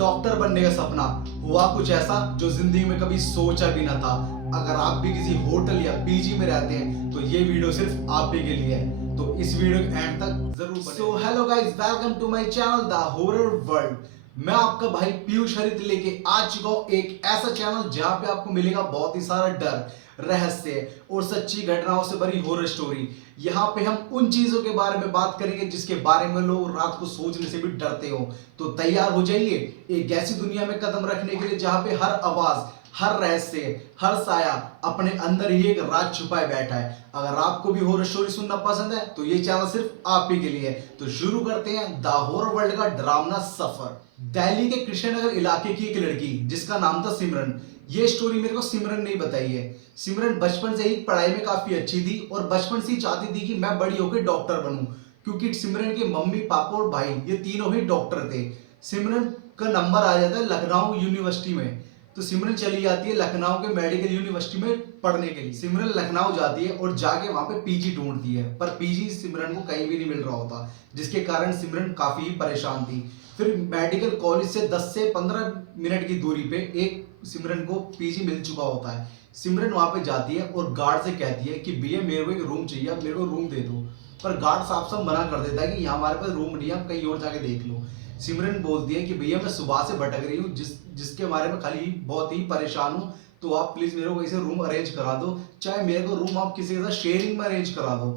Doctor बनने का सपना हुआ कुछ ऐसा जो जिंदगी में कभी सोचा भी ना था। अगर आप भी किसी होटल या पीजी में रहते हैं तो ये वीडियो सिर्फ आप ही के लिए है, तो इस वीडियो के एंड तक जरूर बने। So hello guys, welcome to my channel the horror world. मैं आपका भाई पीयूष हरित लेके आ चुका हूँ एक ऐसा चैनल जहां पे आपको मिलेगा बहुत ही सारा डर, रहस्य और सच्ची घटनाओं से भरी हॉरर स्टोरी। यहाँ पे हम उन चीजों के बारे में बात करेंगे जिसके बारे में लोग रात को सोचने से भी डरते हो। तो तैयार हो जाइए एक ऐसी दुनिया में कदम रखने के लिए जहाँ पे हर आवाज, हर रहस्य, हर साया अपने अंदर ही एक राज छुपाए बैठा है। अगर आपको भी हॉरर स्टोरी सुनना पसंद है तो ये चैनल सिर्फ आप ही के लिए है। तो शुरू करते हैं द हॉरर वर्ल्ड का डरावना सफर। दिल्ली के कृष्णनगर इलाके की एक लड़की जिसका नाम था सिमरन। ये स्टोरी मेरे को सिमरन ने बताई है। सिमरन बचपन से ही पढ़ाई में काफी अच्छी थी और बचपन से ही चाहती थी कि मैं बड़ी होकर डॉक्टर बनूं, क्योंकि सिमरन के मम्मी पापा और भाई ये तीनों ही डॉक्टर थे। सिमरन का नंबर आ जाता है लखनऊ यूनिवर्सिटी में, तो सिमरन चली जाती है लखनऊ के मेडिकल यूनिवर्सिटी में पढ़ने के लिए। सिमरन लखनऊ जाती है और जाके वहां पे पीजी ढूंढती है, पर पीजी सिमरन को कहीं भी नहीं मिल रहा होता, जिसके कारण सिमरन काफी ही परेशान थी। फिर मेडिकल कॉलेज से 10 से 15 मिनट की दूरी पे एक सिमरन को पीजी मिल चुका होता है। सिमरन वहां पे जाती है और गार्ड से कहती है कि भैया मेरे को एक रूम चाहिए, आप मेरे को रूम दे दो। पर गार्ड साफ साफ मना कर देता है कि यहाँ हमारे पास रूम नहीं है, आप कहीं और जाके देख लो। सिमरन बोलती है कि भैया मैं सुबह से भटक रही हूँ, जिसके बारे में खाली बहुत ही परेशान हूँ, तो आप प्लीज मेरे को ऐसे रूम अरेंज करा दो, चाहे मेरे को रूम आप किसी के साथ शेयरिंग में अरेंज करा दो।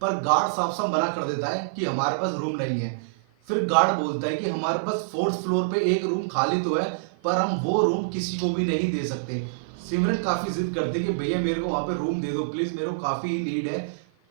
पर गार्ड साफ साफ मना कर देता है कि हमारे पास रूम नहीं है। फिर गार्ड बोलता है कि हमारे पास 4th फ्लोर पे एक रूम खाली तो है, पर हम वो रूम किसी को भी नहीं दे सकते। सिमरन काफी जिद करती है कि भैया मेरे को वहां पे रूम दे दो प्लीज, मेरे को काफी नीड है।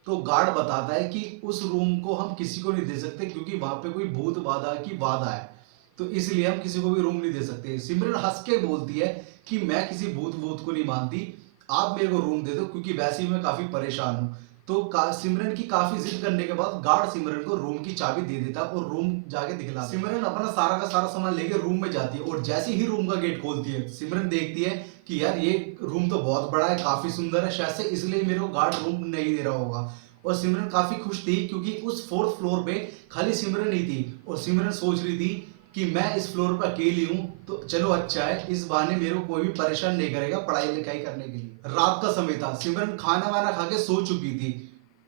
तो गार्ड बताता है कि उस रूम को हम किसी को नहीं दे सकते क्योंकि वहां पे कोई भूत बाधा की बाधा है, तो इसलिए हम किसी को भी रूम नहीं दे सकते। सिमरन हंस के बोलती है कि मैं किसी भूत भूत को नहीं मानती, आप मेरे को रूम दे दो क्योंकि वैसे ही मैं काफी परेशान हूँ। तो सिमरन की काफी जिद करने के बाद गार्ड सिमरन को रूम की चाबी दे देता और रूम जाके दिखला। सिमरन अपना सारा का सारा सामान लेके रूम में जाती है और जैसे ही रूम का गेट खोलती है सिमरन देखती है कि यार ये रूम तो बहुत बड़ा है, काफी सुंदर है, शायद से इसलिए मेरे को गार्ड रूम नहीं दे रहा होगा। और सिमरन काफी खुश थी क्योंकि उस 4th फ्लोर पे खाली सिमरन ही थी और सिमरन सोच रही थी कि मैं इस फ्लोर पर अकेली हूँ, तो चलो अच्छा है, इस बहाने मेरे को कोई भी परेशान नहीं करेगा पढ़ाई लिखाई करने के लिए। रात का समय था, सिमरन खाना वाना खा के सो चुकी थी।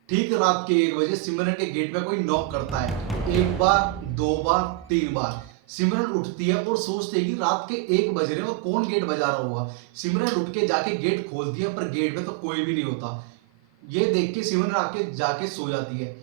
ठीक रात के 1 बजे सिमरन के गेट पे कोई नॉक करता है। 1 बार, 2 बार, 3 बार। सिमरन उठती है और सोचती है कि रात के 1 बज रहे हैं और कौन गेट बजा रहा होगा। सिमरन उठ के जाके गेट खोलती है, पर गेट पे तो कोई भी नहीं होता। ये देख के सिमरन आके जाके सो जाती है।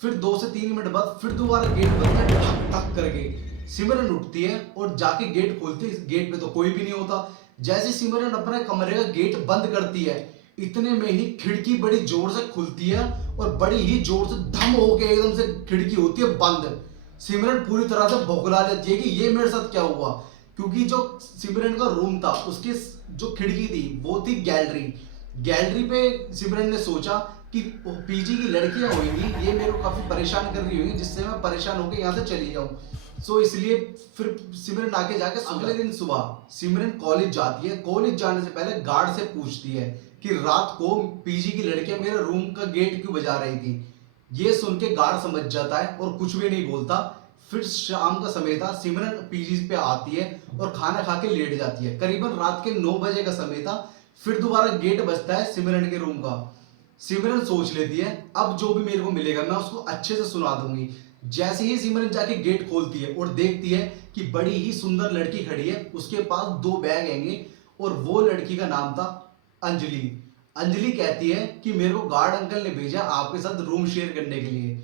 फिर 2 से 3 मिनट बाद फिर दोबारा गेट बजता है ठक ठक करके। सिमरन उठती है और जाके गेट खोलती है, गेट पे तो कोई भी नहीं होता। जैसे सिमरन अपने कमरे का गेट बंद करती है, इतने में ही खिड़की बड़ी जोर से खुलती है और बड़ी ही जोर से धम होके एकदम से खिड़की होती है बंद। सिमरन पूरी तरह से बौखला जाती है कि ये मेरे साथ क्या हुआ, क्योंकि जो सिमरन का रूम था उसकी जो खिड़की थी वो थी गैलरी। गैलरी पे सिमरन ने सोचा कि पीजी की लड़कियां होंगी, ये मेरे को काफी परेशान कर रही होंगी, जिससे मैं परेशान होकर यहाँ से चली जाऊं। सो इसलिए फिर सिमरन आके जाके अगले दिन सुबह सिमरन कॉलेज जाती है। कॉलेज जाने से पहले गार्ड से पूछती है कि रात को पीजी की लड़कियां मेरे रूम का गेट क्यों बजा रही थी। ये सुन के गार्ड समझ जाता है और कुछ भी नहीं बोलता। फिर शाम का समय था, सिमरन पीजी पे आती है और खाना खा के लेट जाती है। करीबन रात के 9 बजे का समय था। फिर दोबारा गेट बजता है सिमरन के रूम का। सिमरन सोच लेती है अब जो भी मेरे को मिलेगा मैं उसको अच्छे से सुना दूंगी। जैसे ही सिमरन जाके गेट खोलती है और देखती है कि बड़ी ही सुंदर लड़की खड़ी है, उसके पास 2 बैग हैंगे और वो लड़की का नाम था अंजलि। अंजलि कहती है कि मेरे को गार्ड अंकल ने भेजा आपके साथ रूम शेयर करने के लिए।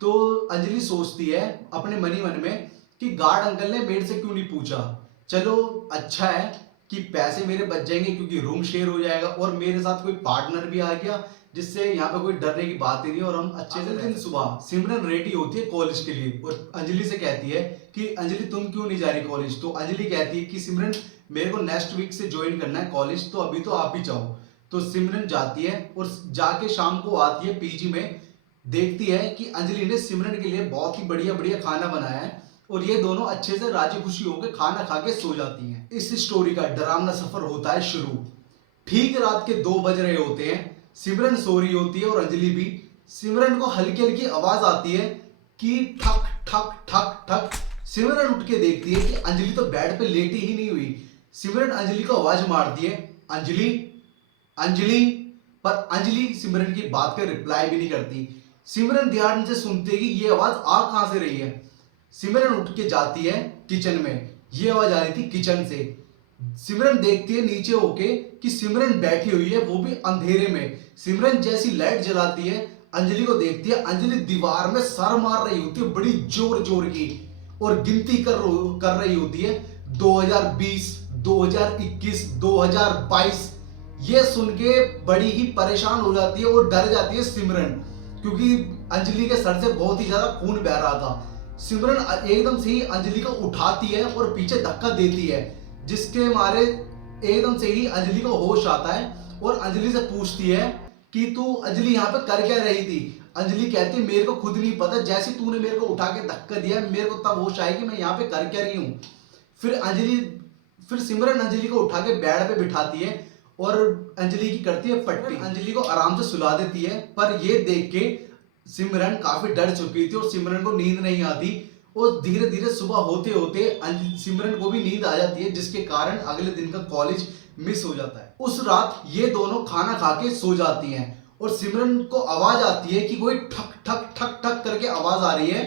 तो अंजलि सोचती है अपने मन ही मन में कि गार्ड अंकल ने मेरे से क्यों नहीं पूछा, चलो अच्छा है कि पैसे मेरे बच जाएंगे क्योंकि रूम शेयर हो जाएगा और मेरे साथ कोई पार्टनर भी आ गया, जिससे यहाँ पे कोई डरने की बात ही नहीं और हम अच्छे से। दिन सुबह सिमरन रेडी होती है कॉलेज के लिए और अंजलि से कहती है कि अंजलि तुम क्यों नहीं जा रही कॉलेज। तो अंजलि कहती है कि सिमरन मेरे को नेक्स्ट वीक से ज्वाइन करना है कॉलेज, तो अभी तो आप ही जाओ। तो सिमरन जाती है और जाके शाम को आती है पीजी में, देखती है कि अंजलि ने सिमरन के लिए बहुत ही बढ़िया बढ़िया खाना बनाया है और ये दोनों अच्छे से राजी खुशी होकर खाना खा के सो जाती हैं। इस स्टोरी का डरावना सफर होता है शुरू। ठीक रात के 2 बज रहे होते हैं, सिमरन सो रही होती है और अंजलि भी। सिमरन को हल्की हल्की आवाज आती है कि ठक ठक ठक ठक। सिमरन उठ के देखती है कि अंजलि तो बेड पे लेटी ही नहीं हुई। सिमरन अंजलि को आवाज मारती है, अंजलि, अंजलि। पर अंजलि सिमरन की बात का रिप्लाई भी नहीं करती। सिमरन ध्यान से सुनती है कि ये आवाज आ कहां से रही है। सिमरन उठ के जाती है किचन में, ये आवाज आ रही थी किचन से। सिमरन देखती है नीचे होके कि सिमरन बैठी हुई है, वो भी अंधेरे में। सिमरन जैसी लाइट जलाती है, अंजलि को देखती है। अंजलि दीवार में सर मार रही होती है बड़ी जोर जोर की, और गिनती कर रही होती है 2020, 2021, 2022। ये सुन के बड़ी ही परेशान हो जाती है और डर जाती है सिमरन, क्योंकि अंजलि के सर से बहुत ही ज्यादा खून बह रहा था। सिमरन एकदम से ही अंजलि को उठाती है और पीछे धक्का देती है, जिसके मारे एकदम से ही अंजलि को होश आता है और अंजलि से पूछती है कि तू अंजलि यहाँ पे कर क्या रही थी। अंजलि कहती है मेरे को खुद नहीं पता, जैसे तूने मेरे को उठा के धक्का दिया मेरे को तब होश आया कि मैं यहाँ पे कर क्या रही हूँ। फिर सिमरन अंजलि को उठा के बेड पे बिठाती है और अंजलि की करती है पट्टी। अंजलि को आराम से सुला देती है, पर ये देख के सिमरन काफी डर चुकी थी और सिमरन को नींद नहीं आती। और धीरे धीरे सुबह होते होते सिमरन को भी नींद आ जाती है, जिसके कारण अगले दिन का कॉलेज मिस हो जाता है। उस रात ये दोनों खाना खा के सो जाती हैं और सिमरन को आवाज आती है कि कोई ठक ठक ठक ठक करके आवाज आ रही है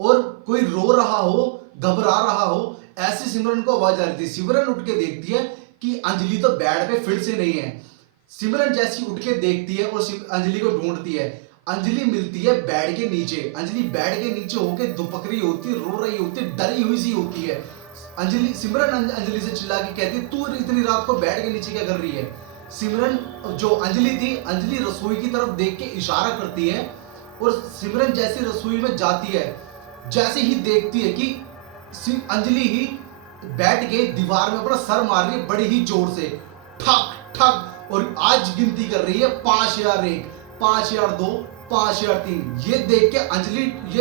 और कोई रो रहा हो, घबरा रहा हो, ऐसी सिमरन को आवाज आ रही थी। सिमरन उठ के देखती है कि अंजलि तो बेड पे फिर से नहीं है। सिमरन जैसी उठ के देखती है और अंजलि को ढूंढती है। अंजलि मिलती है बेड के नीचे। अंजलि बेड के नीचे होके दुपक रही होती, रो रही होती, डरी हुई सी होती है। सिमरन अंजलि से चिल्ला के कहती है तू इतनी रात को बेड के नीचे क्या कर रही है। सिमरन जो अंजलि थी, अंजलि रसोई की तरफ देख के इशारा करती है और सिमरन जैसी रसोई में जाती है, जैसे ही देखती है कि अंजलि ही बैठ के दीवार में अपना सर मार रही है बड़ी ही जोर से, ठक ठक, और आज गिनती कर रही है 5001, 5002, 5003। ये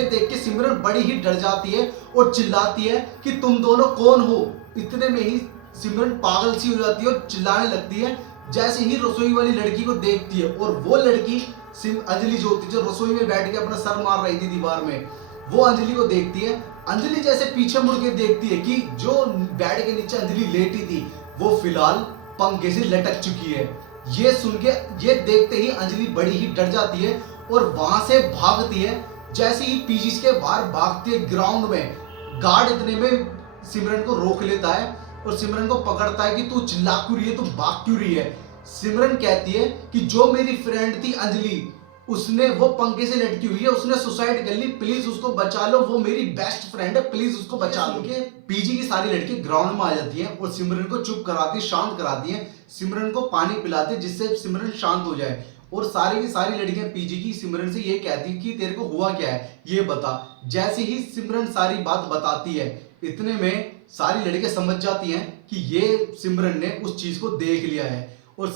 देख के सिमरन बड़ी ही डर जाती है और चिल्लाती है कि तुम दोनों कौन हो। इतने में ही सिमरन पागल सी हो जाती है और चिल्लाने लगती है। जैसे ही रसोई वाली लड़की को देखती है, और वो लड़की अंजलि जो होती है, जो रसोई में बैठ के अपना सर मार रही थी दीवार में, वो अंजलि को देखती है। अंजलि जैसे पीछे मुड़ के देखती है कि जो बेड के नीचे अंजलि लेटी थी वो फिलहाल पंखे से लटक चुकी है। ये देखते ही अंजलि बड़ी ही डर जाती है और वहां से भागती है। जैसे ही पीजी के बाहर भागती है ग्राउंड में, गार्ड इतने में सिमरन को रोक लेता है और सिमरन को पकड़ता है कि तू चिल्ला क्यों रही है, तू भाग क्यों रही है। सिमरन कहती है कि जो मेरी फ्रेंड थी अंजलि, उसने वो पंखे से लटकी हुई है, उसने सुसाइड कर ली, प्लीज उसको बचा लो, वो मेरी बेस्ट फ्रेंड है, प्लीज उसको बचा लो। पीजी की सारी लड़की ग्राउंड में आ जाती हैं और सिमरन को चुप कराती, शांत कराती हैं, सिमरन को पानी पिलाती है जिससे सिमरन शांत हो जाए। और सारी की सारी लड़कियां पीजी की सिमरन से ये कहती कि तेरे को हुआ क्या है ये बता। जैसे ही सिमरन सारी बात बताती है, इतने में सारी लड़कियां समझ जाती हैं कि ये सिमरन ने उस चीज को देख लिया है। और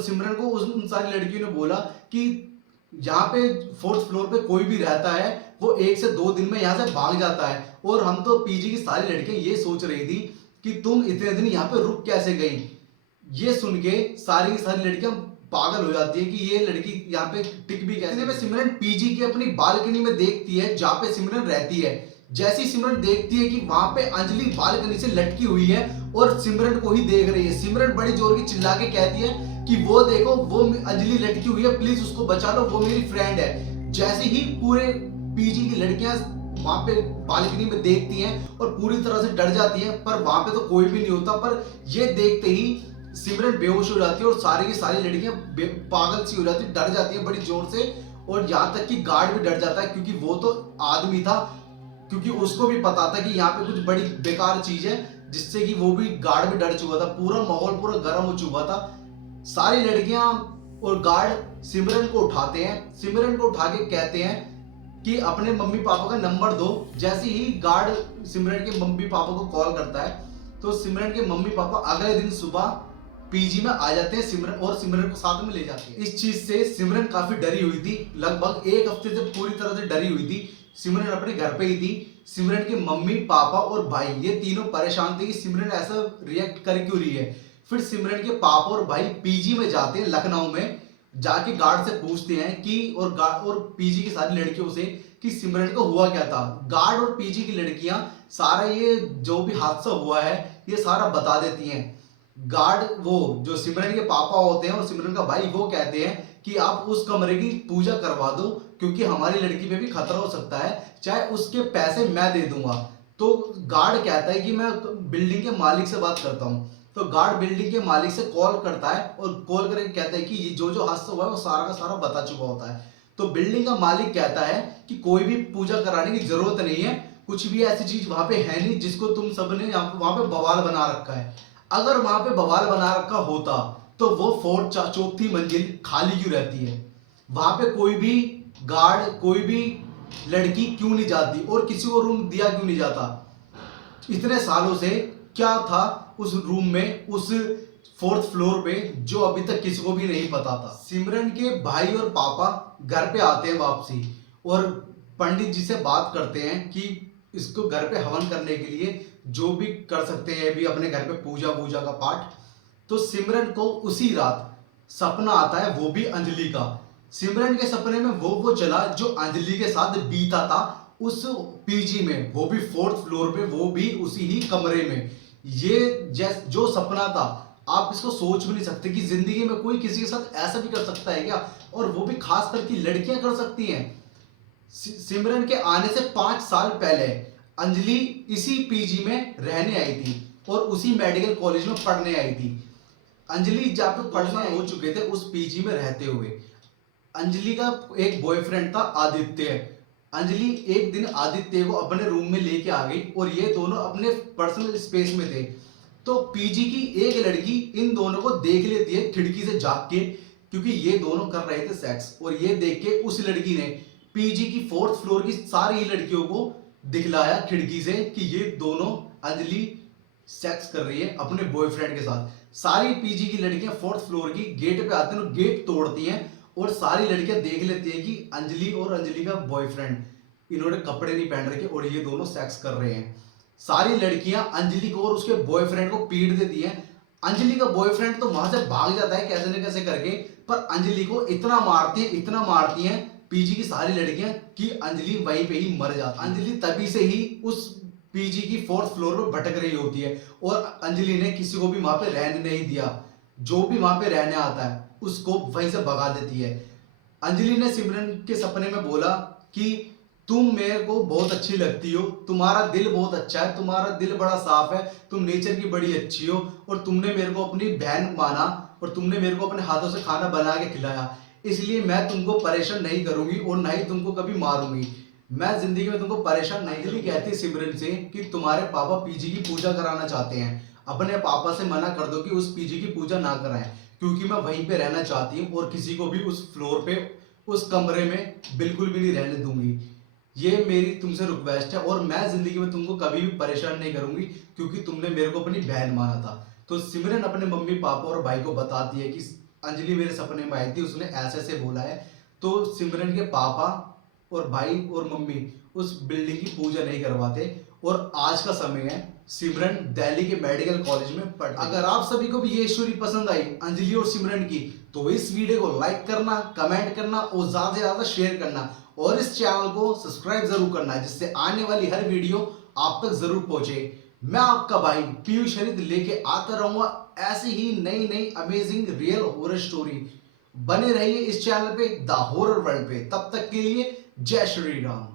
सिमरन को उन सारी लड़कियों ने बोला कि यहाँ पे 4th फ्लोर पे कोई भी रहता है वो 1 से 2 दिन में यहाँ से भाग जाता है। और हम तो पीजी की सारी लड़कियां ये सोच रही थी कि तुम इतने दिन यहाँ पे रुक कैसे गई। ये सुन के सारी की सारी लड़कियां पागल हो जाती है कि ये लड़की यहाँ पे टिक भी कैसे। में सिमरन पीजी की अपनी बालकनी में देखती है जहाँ पे सिमरन रहती है। जैसी सिमरन देखती है कि वहां पे अंजलि बालकनी से लटकी हुई है और सिमरन को ही देख रही है, सिमरन बड़ी जोर की चिल्ला के कहती है कि वो देखो वो अंजलि लटकी हुई है, प्लीज उसको बचा लो, वो मेरी फ्रेंड है। जैसे ही पूरे पीजी की लड़कियां वहां पे बालकनी में देखती हैं और पूरी तरह से डर जाती हैं, पर वहां पे तो कोई भी नहीं होता। पर ये देखते ही सिमरन बेहोश हो जाती है और सारी की सारी लड़कियां पागल सी हो जाती है, डर जाती है बड़ी जोर से। और यहाँ तक कि गार्ड भी डर जाता है, क्योंकि वो तो आदमी था, क्योंकि उसको भी पता था कि यहाँ पे कुछ बड़ी बेकार चीज है, जिससे कि वो भी गार्ड भी डर चुका था। पूरा माहौल पूरा गर्म हो चुका था। सारी लड़कियां और गार्ड सिमरन को उठाते हैं, सिमरन को उठा के कहते हैं कि अपने मम्मी पापा का नंबर दो। जैसे ही गार्ड सिमरन के मम्मी पापा को कॉल करता है तो सिमरन के मम्मी पापा अगले दिन सुबह पीजी में आ जाते हैं सिमरन को साथ में ले जाते हैं। इस चीज से सिमरन काफी डरी हुई थी, लगभग 1 हफ्ते से पूरी तरह से डरी हुई थी। सिमरन अपने घर पे ही थी। सिमरन के मम्मी पापा और भाई ये तीनों परेशान थे कि सिमरन ऐसा रिएक्ट कर क्यों रही है। फिर सिमरन के पापा और भाई पीजी में जाते हैं, लखनऊ में जाके गार्ड से पूछते हैं कि और पीजी की सारी लड़कियों से कि सिमरन को हुआ क्या था। गार्ड और पीजी की लड़कियां सारा ये जो भी हादसा हुआ है ये सारा बता देती हैं। गार्ड वो जो सिमरन के पापा होते हैं और सिमरन का भाई वो कहते हैं कि आप उस कमरे की पूजा करवा दो क्योंकि हमारी लड़की पे भी खतरा हो सकता है, चाहे उसके पैसे मैं दे दूंगा। तो गार्ड कहता है कि मैं बिल्डिंग के मालिक से बात करता हूँ। तो गार्ड बिल्डिंग के मालिक से कॉल करता है और कॉल करके कहता है कि ये जो हादसा हुआ है वो सारा का सारा बता चुका होता है। तो बिल्डिंग का मालिक कहता है कि कोई भी पूजा कराने की जरूरत नहीं है, कुछ भी ऐसी चीज वहां पे है नहीं जिसको तुम सबने वहां पे बवाल बना रखा है। अगर वहां पे बवाल बना रखा होता तो वो फोर्ट चौथी मंजिल खाली क्यों रहती है? वहां पे कोई भी गार्ड कोई भी लड़की क्यों नहीं जाती और किसी को रूम दिया क्यों नहीं जाता? इतने सालों से क्या था उस रूम में, उस फोर्थ फ्लोर पे, जो अभी तक किसी को भी नहीं पता था। सिमरन के भाई और पापा घर पे आते हैं वापसी और पंडित जी से बात करते हैं कि इसको घर पे हवन करने के लिए जो भी कर सकते हैं भी अपने घर पे पूजा पूजा का पाठ। तो सिमरन को उसी रात सपना आता है, वो भी अंजलि का। सिमरन के सपने में वो चला जो अंजलि के साथ बीता था उस पीजी में, वो भी फोर्थ फ्लोर पे, वो भी उसी ही कमरे में। ये जो सपना था आप इसको सोच भी नहीं सकते कि जिंदगी में कोई किसी के साथ ऐसा भी कर सकता है क्या, और वो भी खास करके लड़कियां कर सकती हैं। सिमरन के आने से 5 साल पहले अंजलि इसी पीजी में रहने आई थी और उसी मेडिकल कॉलेज में पढ़ने आई थी। अंजलि जब तक पढ़ना हो चुके थे उस पीजी में रहते हुए। अंजलि का एक बॉयफ्रेंड था आदित्य। अंजलि एक दिन आदित्य को अपने रूम में लेके आ गई और ये दोनों अपने पर्सनल स्पेस में थे। तो पीजी की एक लड़की इन दोनों को देख लेती है खिड़की से झांक के, क्योंकि ये दोनों कर रहे थे सेक्स, और ये देख के उस लड़की ने पीजी की फोर्थ फ्लोर की सारी लड़कियों को दिखलाया खिड़की से कि ये दोनों अंजलि सेक्स कर रही है अपने बॉयफ्रेंड के साथ। सारी पीजी की लड़कियां फोर्थ फ्लोर की गेट पे आते हैं और गेट तोड़ती हैं और सारी लड़कियां देख लेती हैं कि अंजलि और अंजलि का बॉयफ्रेंड, इन्होंने कपड़े नहीं पहन रखे और ये दोनों सेक्स कर रहे हैं। सारी लड़कियां अंजलि को और उसके बॉयफ्रेंड को पीट देती हैं। अंजलि का बॉयफ्रेंड तो वहां से भाग जाता है कैसे न कैसे करके, पर अंजलि को इतना मारती हैं पीजी की सारी लड़कियां कि अंजलि वहीं पे ही मर जाती है। अंजलि तभी से ही उस पीजी की फोर्थ फ्लोर पर भटक रही होती है और अंजलि ने किसी को भी वहां पे रहने नहीं दिया। जो भी वहां पे रहने आता है उसको वहीं से भगा देती है। अंजलि ने सिमरन के सपने में बोला कि तुम मेरे को बहुत अच्छी लगती हो, तुम्हारा दिल बहुत अच्छा है, तुम्हारा दिल बड़ा साफ है, तुम नेचर की बड़ी अच्छी हो और तुमने मेरे को अपनी बहन माना और तुमने मेरे को अपने हाथों से खाना बना के खिलाया, इसलिए मैं तुमको परेशान नहीं करूंगी और ना ही तुमको कभी मारूंगी। मैं जिंदगी में तुमको परेशान नहीं करूंगी। कहती सिमरन से कि तुम्हारे पापा पीजी की पूजा कराना चाहते हैं, अपने पापा से मना कर दो कि उस पीजी की पूजा ना कराएं, क्योंकि मैं वहीं पे रहना चाहती हूँ और किसी को भी उस फ्लोर पे उस कमरे में बिल्कुल भी नहीं रहने दूंगी। ये मेरी तुमसे रिक्वेस्ट है और मैं जिंदगी में तुमको कभी भी परेशान नहीं करूंगी क्योंकि तुमने मेरे को अपनी बहन माना था। तो सिमरन अपने मम्मी पापा और भाई को बताती है कि अंजलि मेरे सपने में आई थी, उसने ऐसे ऐसे बोला है। तो सिमरन के पापा और भाई और मम्मी उस बिल्डिंग की पूजा नहीं करवाते और आज का समय है सिमरन दिल्ली के मेडिकल कॉलेज में पढ़। अगर आप सभी को भी ये स्टोरी पसंद आई अंजलि और सिमरन की, तो इस वीडियो को लाइक करना, कमेंट करना और ज्यादा से ज्यादा शेयर करना और इस चैनल को सब्सक्राइब जरूर करना, जिससे आने वाली हर वीडियो आप तक जरूर पहुंचे। मैं आपका भाई पीयूष हरित लेके आता रहूंगा ऐसी ही नई नई अमेजिंग रियल हॉरर स्टोरी। बने रहिए इस चैनल पे द हॉरर वर्ल्ड पे। तब तक के लिए जय श्री राम।